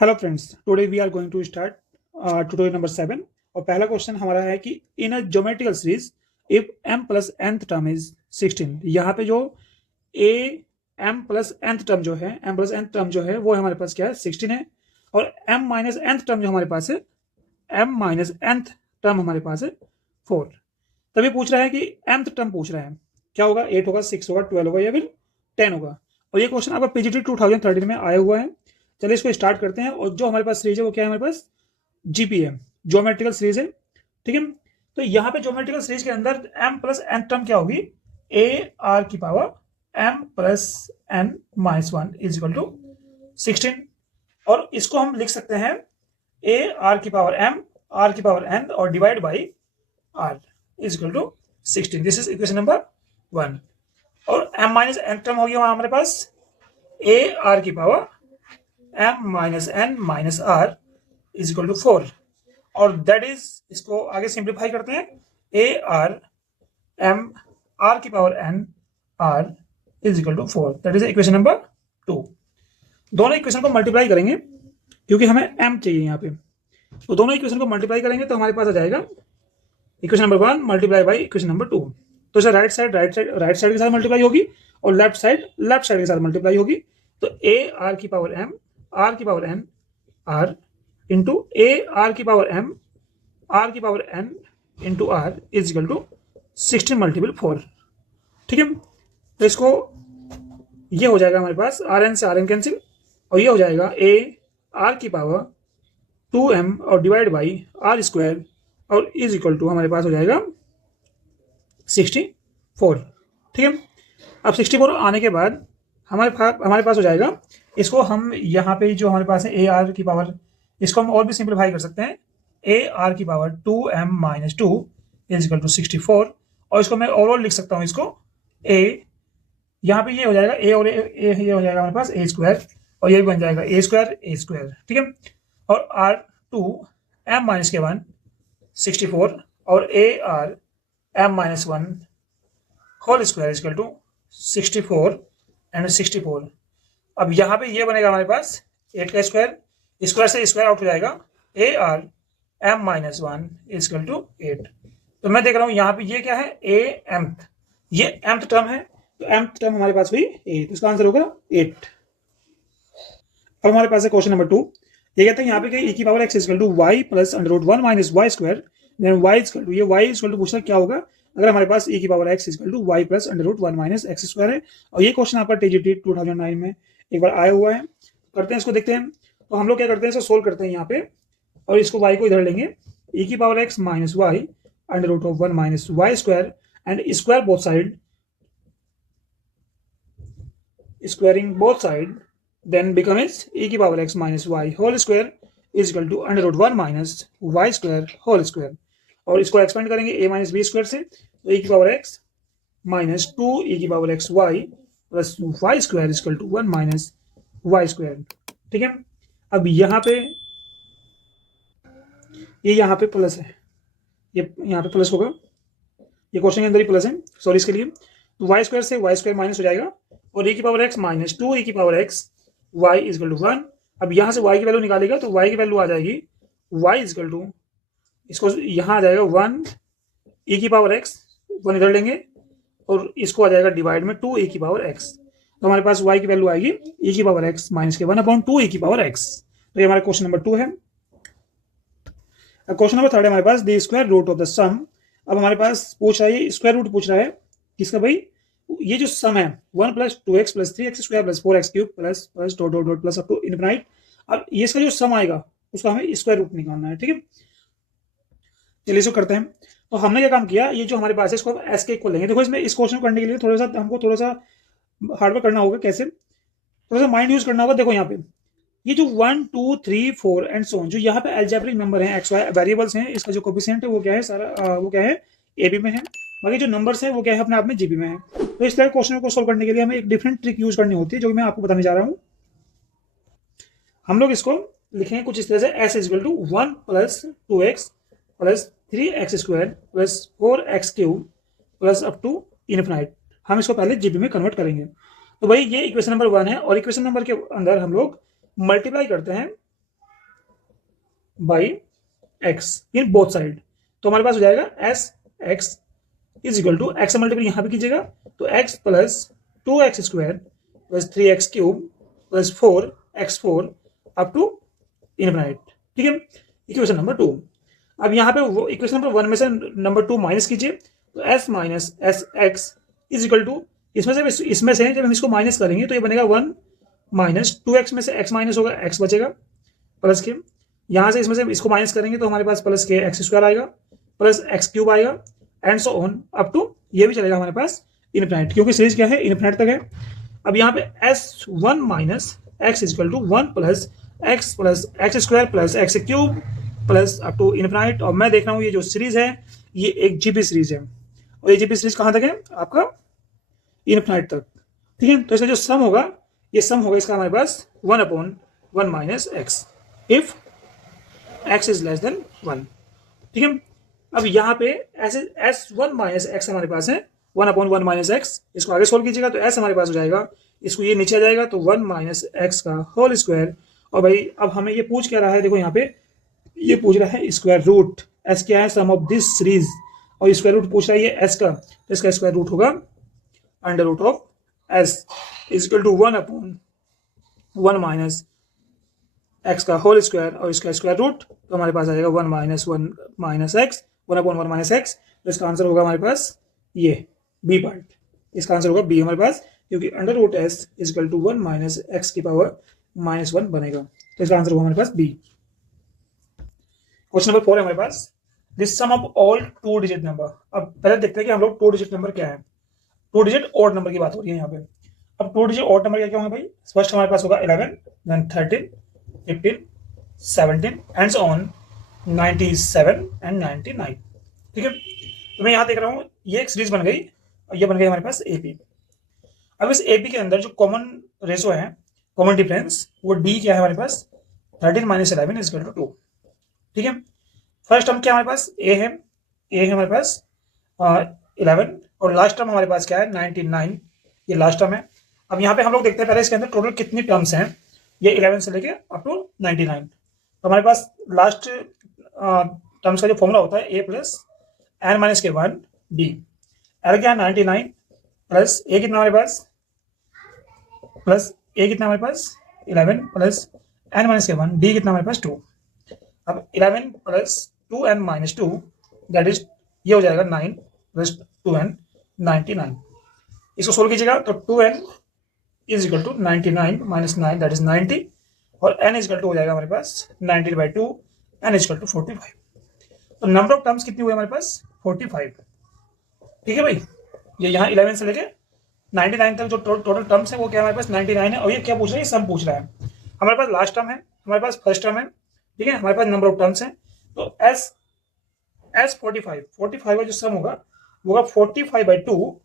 Hello friends, today we are going to start tutorial number 7। और पहला question हमारा है कि in a geometrical series if m plus nth term is 16। यहाँ पे जो a m plus nth term जो है m प्लस nth टर्म जो है वो हमारे पास क्या है 16 है। और m माइनस nth टर्म जो हमारे पास है m माइनस nth टर्म हमारे पास है 4। तभी पूछ रहा है कि nth टर्म पूछ रहा है क्या होगा, 8 होगा, 6 होगा, 12 होगा या फिर 10 होगा। और ये क्वेश्चन आपका पीजीटी 2013 में आया हुआ है। चलिए इसको स्टार्ट करते हैं। और जो हमारे पास सीरीज है वो क्या है, हमारे पास जीपी है, ज्योमेट्रिकल सीरीज है। ठीक है, तो यहाँ पे ज्योमेट्रिकल सीरीज के अंदर m प्लस n टर्म क्या होगी, a r की power m plus n minus 1 is equal to 16। और इसको हम लिख सकते हैं a r की पावर m r की पावर n और divide by r is equal to 16। This is equation number 1। और m माइनस n टर्म होगी वहां हमारे पास a r की power m minus n minus r is equal to 4। और दैट इज, इसको आगे सिंप्लीफाई करते हैं, a r m r की power n r is equal to 4। That is equation number 2। दोनों इक्वेशन को मल्टीप्लाई करेंगे क्योंकि हमें m चाहिए यहाँ पे। तो दोनों इक्वेशन को मल्टीप्लाई करेंगे तो हमारे पास आ जाएगा equation number 1 multiply by equation number 2। तो इसे राइट साइड के साथ मल्टीप्लाई होगी और लेफ्ट साइड के साथ मल्टीप्लाई होगी। तो a r की पावर m r की power n r into a r की पावर m r की power n into r is equal to 16 multiple 4। ठीक है, तो इसको ये हो जाएगा हमारे पास rn से rn कैंसिल और ये हो जाएगा a r की पावर 2m और डिवाइड बाई r स्क्वायर और इज इक्वल टू हमारे पास हो जाएगा 64। ठीक है, अब 64 आने के बाद हमारे पास हो जाएगा, इसको हम यहाँ पे जो हमारे पास है ए आर की पावर, इसको हम और भी सिंप्लीफाई कर सकते हैं, ए आर की power 2m minus 2 is equal to 64। और इसको मैं ओवरऑल लिख सकता हूँ, इसको a यहाँ पे ये हो जाएगा a और a ये हो जाएगा हमारे पास a स्क्वायर और ये भी बन जाएगा a स्क्वायर। ठीक है, और r 2 m माइनस के 1 64 और a r m minus 1 whole square is equal to 64 and 64। अब यहाँ पे ये बनेगा हमारे पास 8 का स्क्वायर, स्क्वायर से स्क्वायर आउट हो जाएगा, A R M minus 1 is equal to 8। तो मैं देख रहा हूँ यहाँ पे ये क्या है, ए एम्थ, ये एम्थ टर्म है, तो एम्थ टर्म हमारे पास हुई 8, तो इसका आंसर होगा 8। अब हमारे पास है क्वेश्चन नंबर 2। ये कहते हैं यहाँ पे e की power x is equal to Y plus under root 1 minus Y square, then y is equal to, ये y इजकल टू पूछना क्या होगा अगर हमारे पास e की power x is equal to Y plus under root 1 minus X square है। और ये क्वेश्चन आपका टीजीटी 2009 में एक बार आया हुआ है। करते हैं इसको, देखते हैं। तो हम लोग क्या करते हैं, इसको सोल्व करते हैं यहाँ पे और इसको y को इधर लेंगे, e की power x minus Y under root of 1 minus Y square and square both side, squaring both side, then becomes e की power x minus Y whole square is equal to under root 1 minus Y square whole square. और इसको expand करेंगे a minus B square से, तो e की power x minus 2 e की power x Y plus Y square is equal to 1 minus Y square. ठीक है, अब यहाँ पे ये यहाँ पे प्लस है, ये यहाँ पे प्लस होगा, ये क्वेश्चन के अंदर ही प्लस है, सॉरी इसके लिए। तो वाई स्क्वायर से वाई स्क्वायर माइनस हो जाएगा और e की पावर x माइनस 2 e की power x y is equal to 1। अब यहाँ से y की वैल्यू निकालेगा तो y की वैल्यू आ जाएगी y इज इक्वल टू, इसको यहाँ आ जाएगा 1 e की पावर x, 1 इधर लेंगे और इसको आ जाएगा डिवाइड में 2 e की पावर x। तो हमारे पास y की वैल्यू आएगी e की पावर x माइनस के 1/2 e की पावर x। तो ये हमारा क्वेश्चन नंबर 2 है। क्वेश्चन नंबर 3 हमारे पास the square root of the sum. अब हमारे पास पूछ रहा है, स्क्वायर रूट पूछ रहा है किसका भाई, ये जो सम है 1 plus 2x plus 3x square plus 4x cube plus plus dot dot dot plus up to infinite. अब ये इसका जो सम आएगा उसका हमें स्क्वायर रूट निकालना है। ठीक है, चलिए इसको करते हैं। तो हमने क्या काम किया, ये जो हमारे पास है इसको एस के इक्वल लेंगे। देखो इसमें इस क्वेश्चन को करने के लिए हमको थोड़ा सा हार्डवर्क करना होगा, कैसे, थोड़ा सा माइंड यूज करना होगा। देखो यहाँ पे ये जो 1 2 3 4 एंड सो ऑन, जो यहाँ पे अलजेब्रिक नंबर है, एक्स वाई वेरिएबल्स हैं, इसका जो कोफिशिएंट है वो क्या है, सारा वो क्या है, एबी में है। बाकी जो नंबर्स है वो क्या है, अपने आप में जीबी में है। तो इस तरह क्वेश्चन को सोल्व करने के लिए हमें एक डिफरेंट ट्रिक यूज करनी होती है, जो मैं आपको बताने जा रहा हूँ। हम लोग इसको लिखेंगे कुछ इस तरह से, S is equal to 1 plus 2x plus 3x square plus 4x cube plus up to infinite. हम इसको पहले जीबी में कन्वर्ट करेंगे। तो भाई ये इक्वेशन नंबर 1 है और इक्वेशन नंबर के अंदर हम लोग मल्टीप्लाई करते हैं by X in both side. तो हमारे पास हो जाएगा S X is equal to X multiple यहाँ पे कीजिएगा तो X plus 2x² plus 3x³ plus 4x4 up to infinite. ठीक है, इक्वेशन नंबर 2। अब यहाँ पे वो इक्वेशन नंबर 1 में से नंबर 2 माइनस कीजिए तो s minus S X is equal to इसमें से जब हम इसको माइनस करेंगे तो ये बनेगा 1 माइनस 2x में से x माइनस होगा, x बचेगा प्लस के, यहाँ से इसमें से इसको माइनस करेंगे तो हमारे पास प्लस के x² आएगा प्लस x³ आएगा and so on up to ये भी चलेगा हमारे पास इनफिनाइट, क्योंकि सीरीज क्या है इनफिनाइट तक है। अब यहाँ पे s1 minus X is equal to 1 plus x plus x² plus x³ plus up to infinite. और मैं देख रहा हूँ ये जो सीरीज है ये एक जीपी सीरीज है और ये जीपी सीरीज कहाँ तक है आपका इनफिनाइट तक। ठीक है, तो इसका जो सम होगा ये सम होगा इसका हमारे पास 1/1 minus x if x is less than 1। ठीक है, अब यहाँ पे ऐसे s1 माइनस एक्स हमारे पास है 1/1 माइनस एक्स, इसको आगे सोल्व कीजिएगा तो s हमारे पास हो जाएगा, इसको ये नीचे आ जाएगा तो 1 माइनस एक्स का होल स्क्वायर। और भाई अब हमें ये पूछ क्या रहा है, देखो यहाँ पे ये पूछ रहा है स्क्वायर रूट, s क्या है सम ऑफ दिस सीरीज और स्क्वायर रूट पूछ रहा है ये s का, तो इसका स्क्वायर रूट होगा under root of s is equal to 1/1 minus X का होल स्क्वायर और इसका स्क्वायर रूट, तो हमारे पास आ जाएगा 1 माइनस एक्स 1/1 माइनस एक्स। तो इसका आंसर होगा हमारे पास ये बी पार्ट, इसका आंसर होगा बी हमारे पास, क्योंकि under root S is equal to 1 minus X की पावर -1 बनेगा, तो इसका आंसर होगा हमारे पास बी। क्वेश्चन नंबर 4 है हमारे पास this sum of all 2 digit number. अब पहले देखते हैं कि हम लोग 2 डिजिट नंबर क्या है, 2 डिजिट ऑड नंबर की बात हो रही है यहाँ पे। अब 2 डिजिट ऑड नंबर क्या क्या होंगे भाई, फर्स्ट हमारे पास होगा 11 देन 13 15 17 एंड ऑन 97 एंड 99। ठीक है, तो मैं यहाँ देख रहा हूँ ये एक सीरीज बन गई और ये बन गई हमारे पास एपी। अब इस एपी के अंदर जो कॉमन रेशो है, कॉमन डिफरेंस, वो डी क्या है हमारे पास 13 माइनस 11 इज इक्वल टू 2। ठीक है, फर्स्ट टर्म क्या हमारे पास ए है हमारे पास 11 और लास्ट टर्म हमारे पास क्या है 99, ये लास्ट टर्म है। अब यहाँ पे हम लोग देखते हैं पहले इसके अंदर टोटल कितनी टर्म्स हैं, ये 11 से लेके अप टू 99। तो हमारे पास लास्ट टर्म्स का जो फॉर्मूला होता है ए प्लस एन माइनस के 1 डी, एल क्या है 99 प्लस ए कितना हमारे पास प्लस ए कितना हमारे पास 11 प्लस एन माइनस के 1 डी कितना हमारे पास 2। अब 11 plus 2n minus 2 that is ये हो जाएगा 9 प्लस 2n 99। इसको सोल्व कीजिएगा तो 2n is equal to 99 minus 9 that is 90 और n इज इक्वल टू हो जाएगा हमारे पास 90/2 n इज इक्वल टू 45। तो नंबर ऑफ टर्म्स कितनी हुई हमारे पास 45। ठीक है भाई, ये यहाँ 11 से लेके 99 तक जो टोटल टर्म्स है वो क्या हमारे पास 99 है। और ये क्या पूछ रहा है, सम पूछ रहा है। हमारे पास लास्ट टर्म है, हमारे पास फर्स्ट टर्म है, ठीक है, हमारे पास नंबर ऑफ टर्म्स हैं। तो एस 45 का जो सम होगा वो होगा 45/2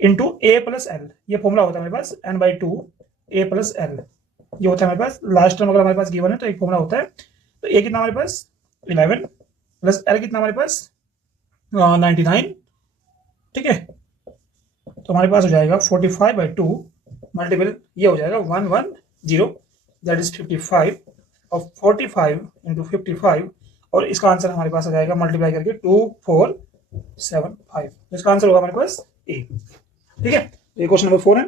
इंटू ए प्लस एल, ये फॉर्मूला होता है हमारे पास n/2 ए प्लस एल, ये होता है हमारे पास लास्ट टर्म अगर हमारे पास गिवन है तो एक फॉर्मूला होता है। तो ए कितना हमारे पास 11 प्लस एल कितना हमारे पास 99। ठीक है, तो हमारे पास हो जाएगा 45/2 मल्टीपल ये हो जाएगा 110 दैट इज 55 और 45 इंटू 55 और इसका आंसर हमारे पास आ जाएगा मल्टीप्लाई करके 2475। तो इसका आंसर होगा हमारे पास ए। ठीक है, तो ये क्वेश्चन नंबर 4 है,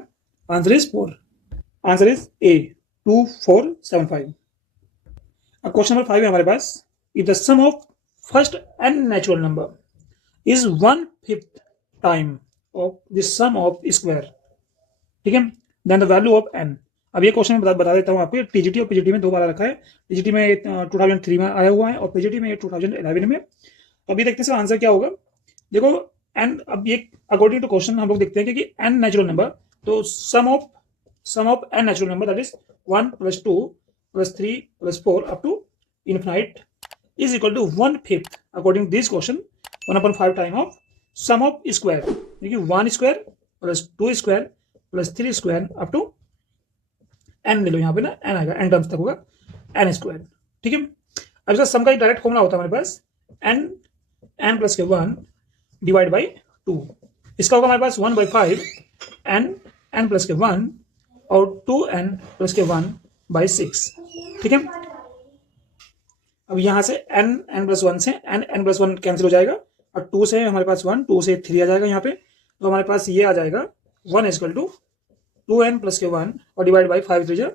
answer is 4, answer is a 2475। अब क्वेश्चन नंबर 5 है हमारे पास if the sum of first n natural number is 1/5 time of the sum of square, ठीक है, then the value of n। अब ये क्वेश्चन बता देता हूँ आपको, टीजीटी और पीजीटी में 2 बार रखा है, टीजीटी में 2003 में आया हुआ है और पीजीटी में 2011 में। अब ये देखते हैं आंसर क्या होगा। देखो एन, अब ये अकॉर्डिंग टू क्वेश्चन हम लोग देखते हैं कि एन नेचुरल नंबर, तो sum of n natural number that is 1 + 2 + 3 + 4 up to infinite is equal to 1/5 according this question 1/5 time of sum of square, देखिए 1 square + 2 square + 3 square up to n ले लो, यहाँ पे ना एन आएगा, N terms तक होगा एन स्क्वायर। ठीक है, अब इसका सम का एक डायरेक्ट फॉर्मूला होता है हमारे पास एन प्लस के 1 डिवाइड बाई 2, इसका होगा हमारे पास 1/5 एन प्लस के 1 और 2n प्लस के 1/6। ठीक है, अब यहाँ से n+1 से n+1 कैंसिल हो जाएगा और 2 से हमारे पास 1, 2 से 3 आ जाएगा यहाँ पे, तो हमारे पास ये आ जाएगा 1 = 2n + के 1 और डिवाइड बाई 5 3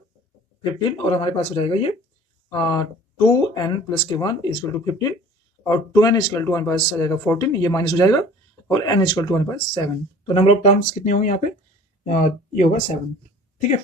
15 और हमारे पास हो जाएगा ये 2n + के 1 = 15 और 2n = हमारे पास आ जाएगा 14, ये माइनस हो जाएगा और n = हमारे पास 7। तो नंबर ऑफ टर्म्स कितनी होंगी यहाँ पे, ये होगा 7। ठीक है।